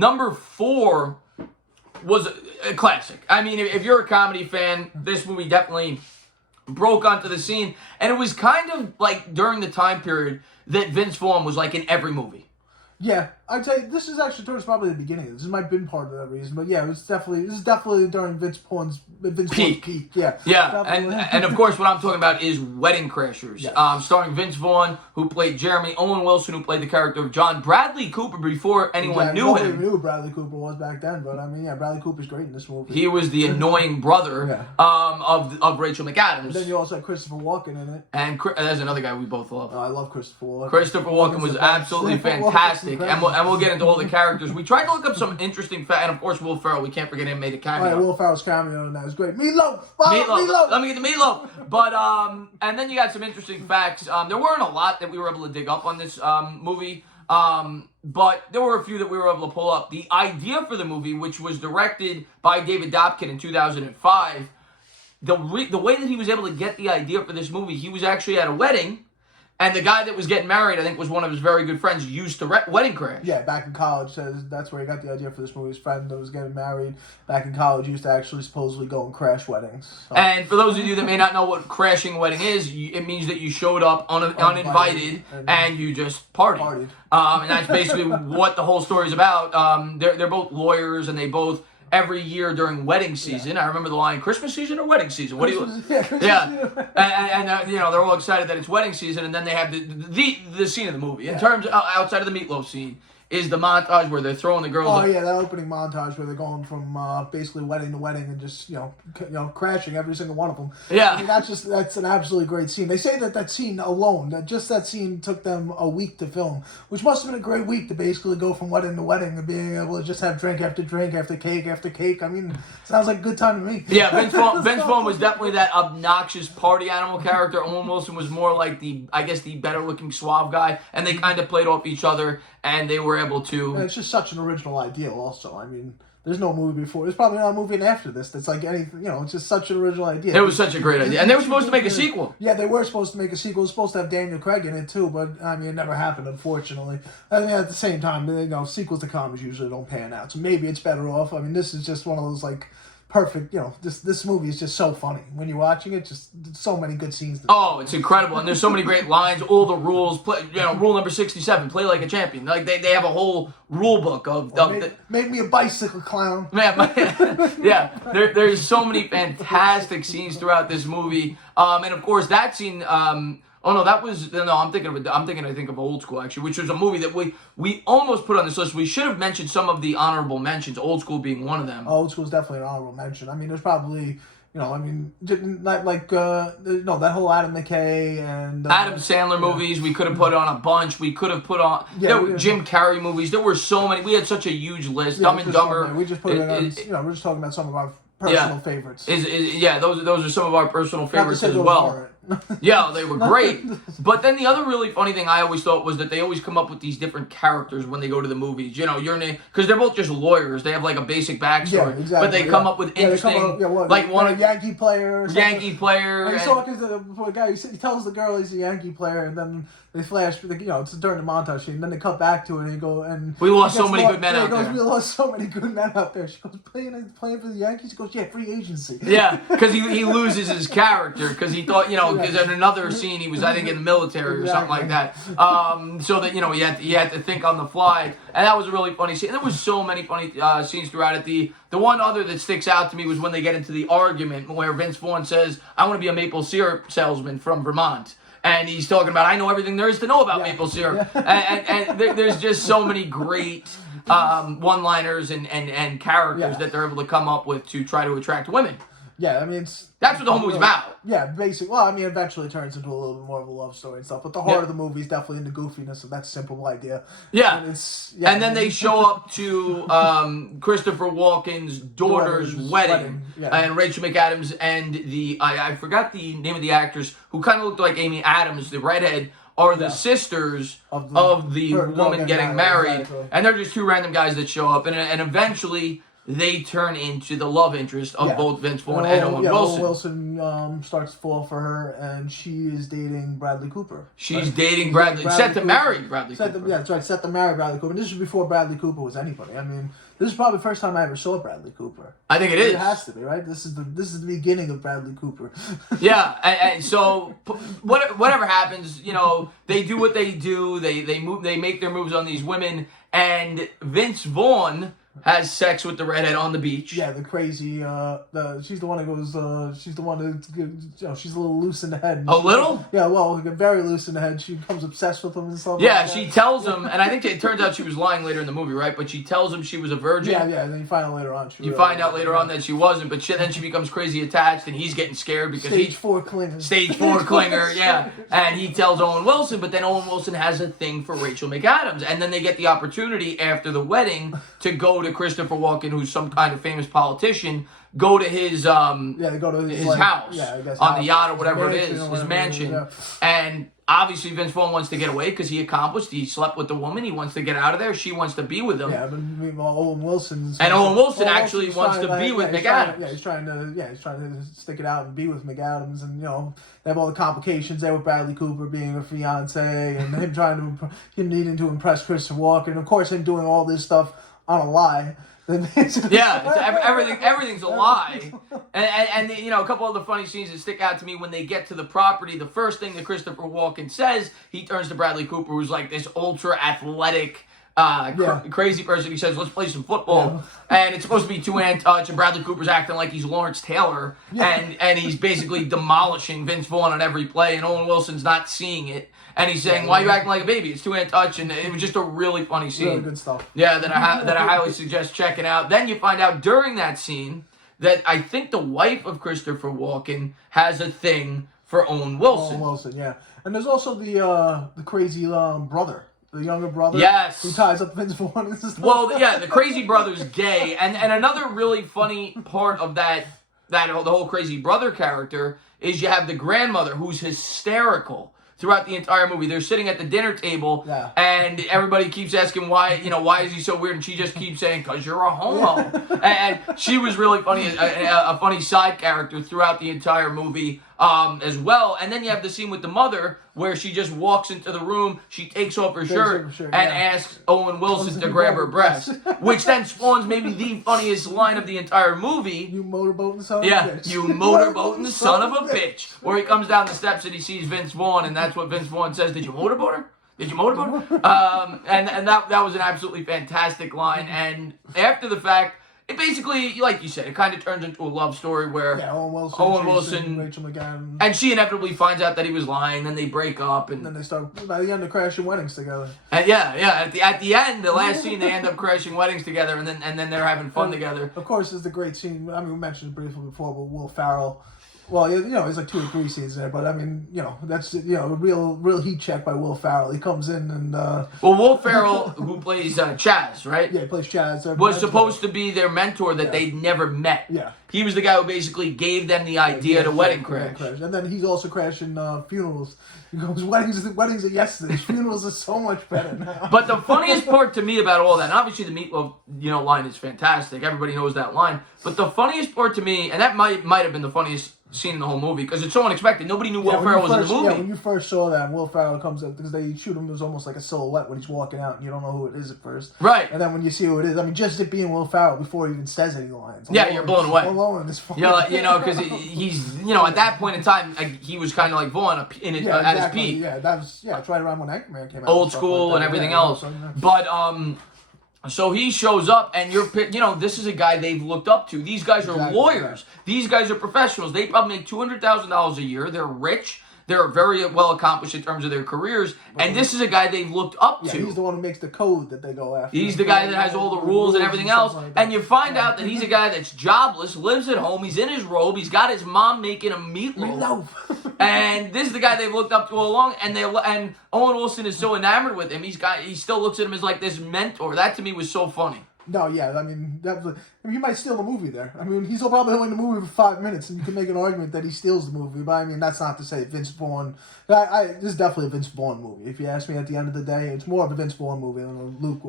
Number 4 was a classic. I mean, if you're a comedy fan, this movie definitely broke onto the scene. And it was kind of like during the time period that Vince Vaughn was like in every movie. Yeah, I'd say this is actually towards probably the beginning. This might have been part of that reason, but yeah, this is definitely during Vince Vaughn's peak. Yeah, and of course, what I'm talking about is Wedding Crashers, yes. Starring Vince Vaughn, who played Jeremy, Owen Wilson, who played the character of John, Bradley Cooper before anyone knew him. Nobody knew who Bradley Cooper was back then, but I mean, yeah, Bradley Cooper's great in this movie. He was the annoying brother of Rachel McAdams. And then you also had Christopher Walken in it. And there's another guy we both love. I love Christopher Walken. Christopher Walken was absolutely fantastic, and we'll get into all the characters. We tried to look up some interesting facts, and of course, Will Ferrell. We can't forget him made a cameo. Oh, yeah, Will Ferrell's cameo and that was great. Meatloaf. Let me get the meatloaf. But and then you got some interesting facts. There weren't a lot that we were able to dig up on this movie. But there were a few that we were able to pull up. The idea for the movie, which was directed by David Dobkin in 2005, the way that he was able to get the idea for this movie, he was actually at a wedding. And the guy that was getting married, I think, was one of his very good friends, used to Wedding Crash. Yeah, back in college, that's where he got the idea for this movie. His friend that was getting married back in college used to actually supposedly go and crash weddings. So. And for those of you that may not know what crashing a wedding is, it means that you showed up uninvited and you just partied. And that's basically what the whole story is about. They're both lawyers, and they both... Every year during wedding season, I remember the line, Christmas season or wedding season? What do you? And you know, they're all excited that it's wedding season, and then they have the scene of the movie. In terms outside of the meatloaf scene, is the montage where they're throwing the girls. Oh yeah, that opening montage where they're going from basically wedding to wedding and just you know crashing every single one of them. Yeah, I mean, that's an absolutely great scene. They say that scene alone, that scene took them a week to film, which must have been a great week to basically go from wedding to wedding and being able to just have drink after drink after cake after cake. I mean, sounds like a good time to me. Yeah, Vince Vaughn was definitely that obnoxious party animal character. Owen Wilson was more like the better looking suave guy, and they kind of played off each other. And they were able to... And it's just such an original idea also. I mean, there's no movie before. There's probably not a movie after this that's like anything, it's just such an original idea. It was such a great idea. And they were supposed to make a sequel. Yeah, they were supposed to make a sequel. It was supposed to have Daniel Craig in it too, but I mean, it never happened, unfortunately. I mean, at the same time, sequels to comedies usually don't pan out. So maybe it's better off. I mean, this is just one of those like... perfect, this movie is just so funny. When you're watching it, just so many good scenes. Oh, it's incredible. And there's so many great lines, all the rules, rule number 67, play like a champion. Like they have a whole rule book of made me a bicycle clown. Yeah, there's so many fantastic scenes throughout this movie. And of course that scene I'm thinking of Old School actually, which was a movie that we almost put on this list. We should have mentioned some of the honorable mentions, Old School being one of them. Old School is definitely an honorable mention. I mean, there's probably that whole Adam McKay and Adam Sandler movies we could have put on a bunch. We could have put on Jim Carrey movies. There were so many. We had such a huge list. Dumb and Dumber. We just put it on. We're just talking about some of our personal favorites. Those are some of our personal favorites as well. Yeah, they were great. But then the other really funny thing I always thought was that they always come up with these different characters when they go to the movies. Your name, because they're both just lawyers. They have like a basic backstory. Yeah, exactly. But they come up with interesting, like Yankee player. Or Yankee player. And you saw because the guy he tells the girl he's a Yankee player, and then they flash. It's during the montage scene. And then they cut back to it, and he go and we lost so many good men out there. We lost so many good men out there. She goes playing for the Yankees. He goes, yeah, free agency. Yeah, because he loses his character because he thought because in another scene he was I think in the military or something like that. So that he had to think on the fly, and that was a really funny scene. And there was so many funny scenes throughout it. The one other that sticks out to me was when they get into the argument where Vince Vaughn says, "I want to be a maple syrup salesman from Vermont." And he's talking about, I know everything there is to know about maple syrup. And there's just so many great one-liners and characters that they're able to come up with to try to attract women. Yeah, I mean, that's what the whole movie's about. Yeah, basically. Well, I mean, eventually it turns into a little bit more of a love story and stuff. But the heart of the movie is definitely in the goofiness of that simple idea. Yeah. And then they show up to Christopher Walken's daughter's wedding. Yeah. And Rachel McAdams and I forgot the name of the actress who kind of looked like Amy Adams, the redhead, are the sisters of the woman getting married. Exactly. And they're just two random guys that show up. And eventually... they turn into the love interest of both Vince Vaughn and Owen Owen Wilson. Wilson starts to fall for her, and she is dating Bradley Cooper. She's dating Bradley. Set to marry Bradley Cooper. Yeah, that's right. Set to marry Bradley Cooper. And this was before Bradley Cooper was anybody. I mean, this is probably the first time I ever saw Bradley Cooper. I think it is. It has to be, right? This is the beginning of Bradley Cooper. Yeah, and so whatever happens, they do what they do. They make their moves on these women, and Vince Vaughn has sex with the redhead on the beach. Yeah, the crazy. She's the one that goes. She's the one that she's a little loose in the head. A little? Yeah, well, very loose in the head. She becomes obsessed with him and stuff. Yeah, like that. she tells him, and I think it turns out she was lying later in the movie, right? But she tells him she was a virgin. Yeah. And then you find out later on. You find out later on that she wasn't, but then she becomes crazy attached, and he's getting scared because Stage 4 clinger. Stage 4 clinger, yeah. And he tells Owen Wilson, but then Owen Wilson has a thing for Rachel McAdams, and then they get the opportunity after the wedding to go to Christopher Walken, who's some kind of famous politician, go to his they go to his house on the yacht or whatever it is, his mansion. Yeah. And obviously Vince Vaughn wants to get away because he accomplished. He slept with the woman. He wants to get out of there. She wants to be with him. Yeah, but Owen Wilson actually wants to be with McAdams. He's trying to stick it out and be with McAdams, and they have all the complications there with Bradley Cooper being a fiance and him needing to impress Christopher Walken, and of course him doing all this stuff on a lie. Yeah, everything's a lie. And a couple of the funny scenes that stick out to me when they get to the property, the first thing that Christopher Walken says, he turns to Bradley Cooper, who's like this ultra athletic, crazy person. He says, "Let's play some football." Yeah. And it's supposed to be two-hand touch, and Bradley Cooper's acting like he's Lawrence Taylor, and he's basically demolishing Vince Vaughn on every play, and Owen Wilson's not seeing it. And he's saying, "Why are you acting like a baby? It's two-hand touch." And it was just a really funny scene. Really good stuff. Yeah, that I highly suggest checking out. Then you find out during that scene that I think the wife of Christopher Walken has a thing for Owen Wilson. Owen Wilson, yeah. And there's also the crazy brother. The younger brother, yes, who ties up Vince Vaughn and stuff. Well, yeah, the crazy brother's gay, and another really funny part of the whole crazy brother character is you have the grandmother who's hysterical throughout the entire movie. They're sitting at the dinner table, and everybody keeps asking why is he so weird, and she just keeps saying, "'Cause you're a homo." And she was really funny, a funny side character throughout the entire movie as well. And then you have the scene with the mother where she just walks into the room, she takes off her shirt and asks Owen Wilson to grab her breasts, which then spawns maybe the funniest line of the entire movie. "You motorboating son of a bitch." "You motorboating son of a bitch." Where he comes down the steps and he sees Vince Vaughn, and that's what Vince Vaughn says, "Did you motorboat her? Did you motorboat her?" And that was an absolutely fantastic line. And after the fact, it basically, like you said, it kind of turns into a love story where Owen Wilson, Rachel McAdams, and she inevitably finds out that he was lying. Then they break up, and then they start by the end of crashing weddings together. And at the end, the last scene, they end up crashing weddings together, and then they're having fun together. Of course, there's the great scene. I mean, we mentioned it briefly before, but Will Ferrell. Well, there's like 2 or 3 scenes there, but I mean, that's a real heat check by Will Ferrell. He comes in and Will Ferrell, who plays Chaz, right? Yeah, he plays Chaz. Was supposed to be be their mentor that they'd never met. Yeah. He was the guy who basically gave them the idea to Wedding Crash. And then he's also crashing funerals. He goes, weddings are yesterday. Funerals are so much better now. But the funniest part to me about all that, and obviously the Meatloaf, line is fantastic. Everybody knows that line. But the funniest part to me, and that might have been the funniest scene in the whole movie, because it's so unexpected. Nobody knew Will Ferrell was in the movie. Yeah, when you first saw that, and Will Ferrell comes up, because they shoot him as almost like a silhouette when he's walking out, and you don't know who it is at first. Right. And then when you see who it is, I mean, just it being Will Ferrell before he even says any lines. You're blown away. Alone is fun. Because he's, at that point in time, he was kind of like Vaughn at his peak. Yeah, it's right around when Anchorman came out. Old school and everything else. But, so he shows up, and this is a guy they've looked up to. These guys are lawyers. Yeah. These guys are professionals. They probably make $200,000 a year. They're rich. They're very well accomplished in terms of their careers. And this is a guy they've looked up to. He's the one who makes the code that they go after. He's the guy that has all the rules and everything else. And you find out that he's a guy that's jobless, lives at home. He's in his robe. He's got his mom making a meatloaf. And this is the guy they've looked up to all along. And Owen Wilson is so enamored with him. He still looks at him as like this mentor. That to me was so funny. No, yeah, I mean, he might steal the movie there. I mean, he's probably only in the movie for 5 minutes, and you can make an argument that he steals the movie. But I mean, that's not to say Vince Vaughn. This is definitely a Vince Vaughn movie. If you ask me, at the end of the day, it's more of a Vince Vaughn movie than a Luke.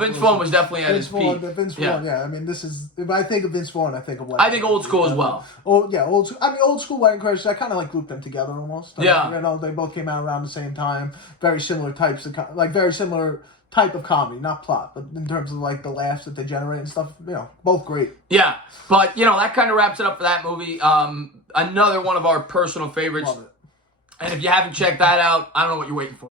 Vince Vaughn was definitely at his peak. Vince Vaughn, yeah. I mean, this is. If I think of Vince Vaughn, I think of I think old school as well. Oh yeah, old school. I mean, old school Wedding Crashers. I kind of like grouped them together almost. Yeah. You know, they both came out around the same time. Very similar types of very similar type of comedy, not plot, but in terms of like the laughs that they generate and stuff, you know, both great. Yeah, but you know that kind of wraps it up for that movie. Another one of our personal favorites. Love it. And if you haven't checked that out, I don't know what you're waiting for.